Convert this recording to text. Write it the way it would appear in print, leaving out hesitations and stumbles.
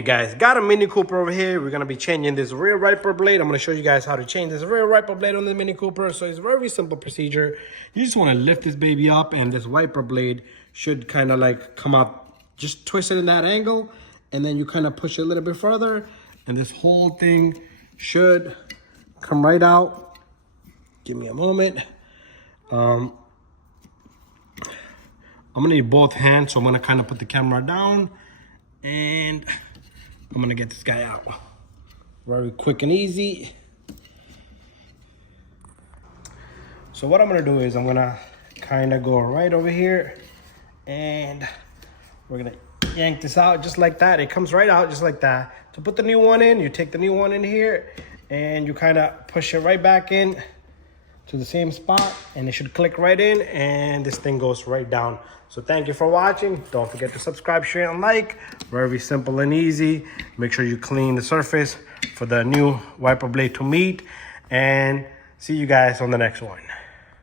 Hey guys, got a Mini Cooper over here. We're gonna be changing this rear wiper blade. I'm gonna show you guys how to change this rear wiper blade on the Mini Cooper. So it's a very simple procedure. You just wanna lift this baby up and this wiper blade should kind of like come out, just twist it in that angle. And then you kind of push it a little bit further and this whole thing should come right out. Give me a moment. I'm gonna need both hands. So I'm gonna kind of put the camera down and I'm gonna get this guy out. Very quick and easy. So what I'm gonna do is I'm gonna kind of go right over here and we're gonna yank this out just like that. It comes right out just like that. To put the new one in, you take the new one in here and you kind of push it right back in to the same spot and it should click right in and this thing goes right down. So thank you for watching. Don't forget to subscribe, share, and like. Very simple and easy. Make sure you clean the surface for the new wiper blade to meet. And see you guys on the next one.